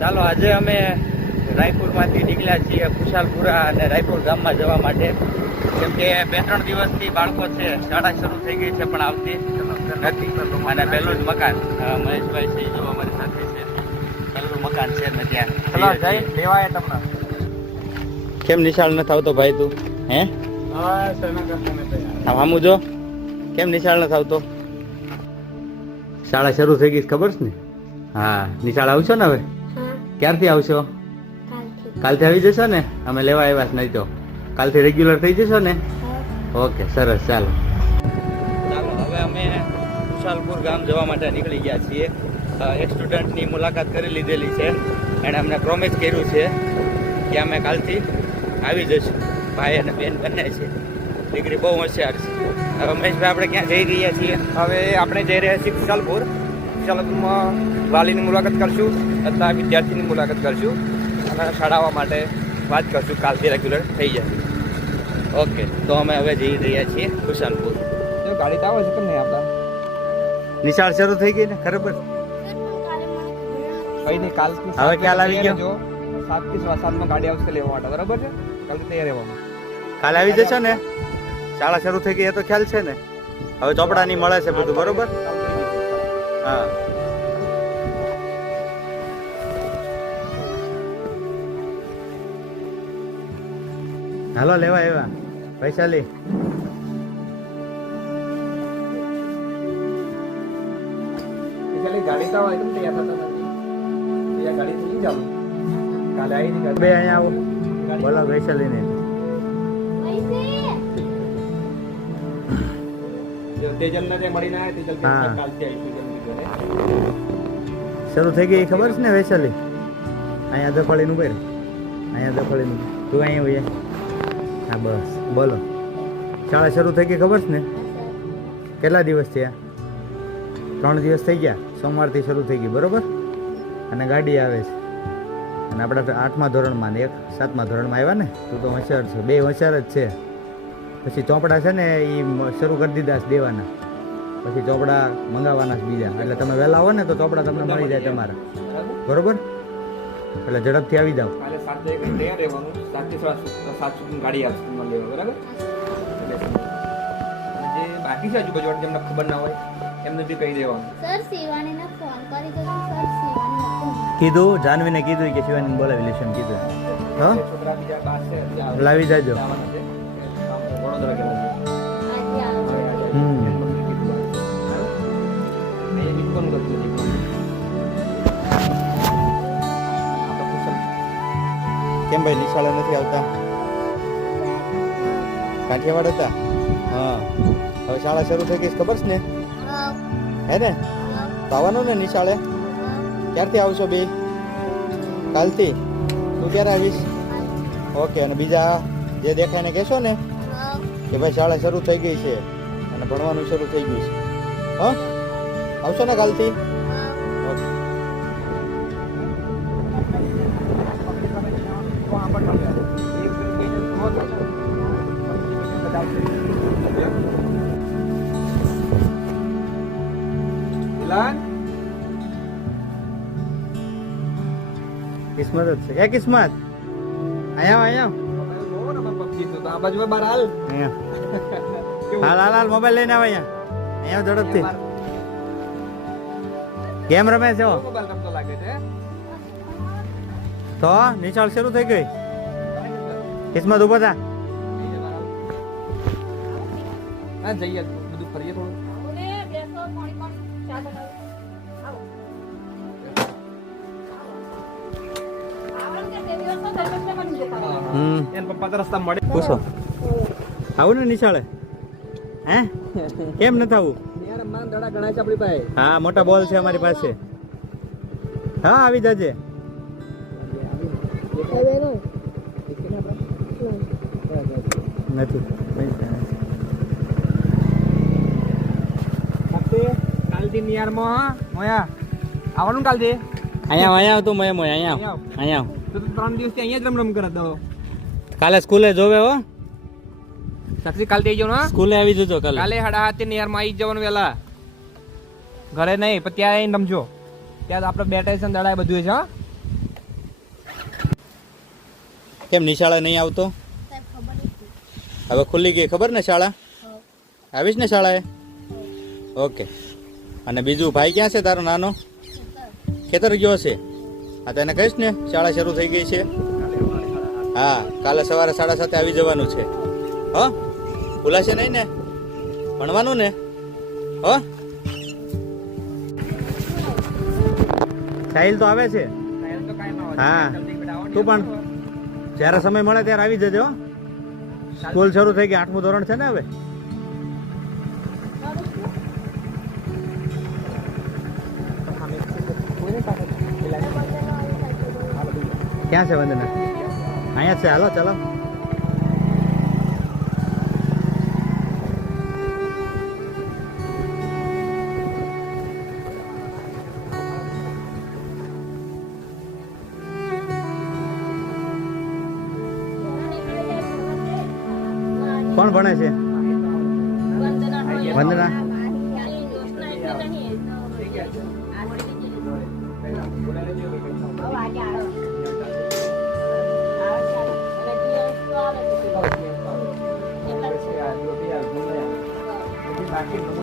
ચાલો આજે અમે રાયપુરમાંથી નીકળ્યા છીએ ખુશાલપુરા અને રાયપુર ગામમાં જવા માટે. કેમ કે 2-3 દિવસથી બાળકો છે, શાળા શરૂ થઈ ગઈ છે પણ આવતી નથી. અને પહેલું જ મકાન મહેશભાઈ છે જો અમારી સાથે છે, પહેલું મકાન છે ને ત્યાં લેવાય તમને. કેમ નિશાળ ન આવતો ભાઈ તું? હે આમું જો કેમ નિશાળ ન આવતો? શાળા શરૂ થઈ ગઈ ખબર છે ને? હા, નિશાળ આવશો ને હવે? ક્યારથી આવશો? કાલથી આવી જશો ને? અમે લેવા આવ્યા નહીં તો કાલથી રેગ્યુલર થઈ જશો ને? ઓકે, સરસ. ચાલો હવે અમે ખુશાલપુર ગામ જવા માટે નીકળી ગયા છીએ. એક સ્ટુડન્ટની મુલાકાત કરી લીધેલી છે, એણે અમને પ્રોમિસ કર્યું છે કે અમે કાલથી આવી જઈશું. ભાઈ અને બેન બંને છે, દીકરી બહુ હોશિયાર છે. હવે મહેશભાઈ આપણે ક્યાં જઈ રહ્યા છીએ? હવે આપણે જઈ રહ્યા છીએ ખુશાલપુર. ખુશાલપુરમાં વાલીની મુલાકાત કરશું અથવા વિદ્યાર્થીની મુલાકાત કરશું અને શાળાઓ માટે વાત કરશું. કાલથી રેગ્યુલર થઈ જશે. ઓકે, તો અમે હવે જઈ રહ્યા છીએ ખુશાલપુર. જો ગાડી તો આવે છે, કેમ નહીં આવતા? નિશાળ શરૂ થઈ ગઈ ને ખરેખર? કઈ નહીં, કાલથી હવે ખ્યાલ આવી ગયો? જો 7 થી 7:15 ગાડી આવશે લેવા માટે, બરાબર છે? કાલથી તૈયાર રહેવાનું. કાલે આવી જશો ને? શાળા શરૂ થઈ ગઈ એ તો ખ્યાલ છે ને? હવે ચોપડાની મળે છે બધું, બરોબર? હા. હાલો લેવા આવ્યા વૈશાલી. ગાડી તો આવે, કેમ તૈયાર થતા નથી? ગાડી થઈ જાવ કાલે આવી નહીં. બે અહીંયા આવો, બોલો વૈશાલી ને. તેજલ ને મળીને આવ્યા. તેજલ કાલથી આવીશું. શરૂ થઈ ગઈ ખબર છે ને વૈશાલી? અહીંયા દફાળીનું બેર, અહીંયા દફાળીનું. તું અહીંયા હોય. હા બસ, બોલો. શાળા શરૂ થઈ ગઈ ખબર છે ને? કેટલા દિવસ થયા? 3 દિવસ થઈ ગયા. સોમવારથી શરૂ થઈ ગઈ, બરોબર? અને ગાડી આવે છે. અને આપણે 8મા ધોરણમાં ને 7મા ધોરણમાં આવ્યા ને. તું તો હોશિયાર છે, બે હોશિયાર જ છે. પછી ચોપડા છે ને એ શરૂ કરી દીધા છે દેવાના. પછી ચોપડા મંગાવવાના છે બીજા. એટલે તમે વહેલા આવો ને તો ચોપડા તમને મળી જાય તમારા, બરોબર? એટલે ઝડપથી આવી જાઓ. કાલે 7 વાગે તૈયાર રહેવાનું. 7 થી 7 સુધી ગાડી આવશે તમને લેવા, બરાબર? જે બાકી છે આજુબાજુ જેમને ખબર ના હોય એમને બી કહી દેવાનું. સર શિવાનીને ફોન કરી દો. સર શિવાની કીધું, જાનવીને કીધું કે શિવાની બોલાવી લઈશ એમ કીધું. હા, છોકરા બીજા 12 છે, લાવી જાજો. આવવાના છે. વડોદરા ગયા છે. આજે આવશે. કેમ ભાઈ નિશાળે નથી આવતા? કાઠિયાવાડ હતા? હા, હવે શાળા શરૂ થઈ ગઈ ખબર છે ને? હે ને? તો આવવાનું ને નિશાળે? ક્યારથી આવશો બે? કાલથી? તું ક્યારે આવીશ? ઓકે. અને બીજા જે દેખાય ને કહેશો ને કે ભાઈ શાળા શરૂ થઈ ગઈ છે અને ભણવાનું શરૂ થઈ ગયું છે. હા, આવશો ને કાલથી? ઓકે. કિસ્મત જ છે. એ કિસ્મત અહીંયા આ બાજુ બાર હાલ. હાલ હાલ હાલ, મોબાઈલ લઈને આવે અહીંયા. અહીંયા ઝડપથી ગેમ રમે છે. મોબાઈલ રમતો લાગે છે. તો નિશાળ શરૂ થઈ ગઈ. કિસ્મત ઉભો થા. હા, જઈએ બધું ફરીએ થોડું. એના પપ્પા તો રસ્તા મળે. પૂછો, આવું ને નિશાળે? હે, કેમ નથી આવું? યાર મારા દડા ગણાય છે આપણી પાસે. હા, મોટા બોલ છે અમારી પાસે. હા, આવી જજે. નથી કાલથી નિયારમાં મોયા આવવાનું. કાલથી અહીંયા તું મેં અહીંયા તો 3 દિવસથી અહીંયા જ રમ કરે દો. કાલે સ્કૂલે જોવે હો. સાક્ષી કાલે આવી જાવ ને? સ્કૂલે આવી જજો કાલે. કાલે 7:30 નિયારમાં આવી જવાનું વહેલા. ઘરે નહીં પણ ત્યાં આવીને રમજો. ત્યાં આપણે બેઠા છે દડાય બધું છે. કેમ નિશાળા નહીં આવતો? સાહેબ ખબર નથી. હવે ખુલ્લી ગઈ ખબર ને શાળા? હા. આવીશ ને શાળાએ? ઓકે. અને બીજું ભાઈ ક્યાં છે તારો નાનો? ખેતર ગયો હશે? હા તો એને કહીશ ને શાળા શરૂ થઈ ગઈ છે. હા કાલે સવારે 7:30 આવી જવાનું છે. હો ભૂલાશે નહીં ને? ભણવાનું ને? હો સાહિલ તો આવે છે. હા તું પણ જ્યારે સમય મળે ત્યારે આવી જજો. સ્કૂલ શરૂ થઈ ગઈ 8મું ધોરણ છે ને હવે. ક્યાં છે વંદના? અહીંયા છે. હાલો ચાલો. કોણ ભણે છે? વંદના.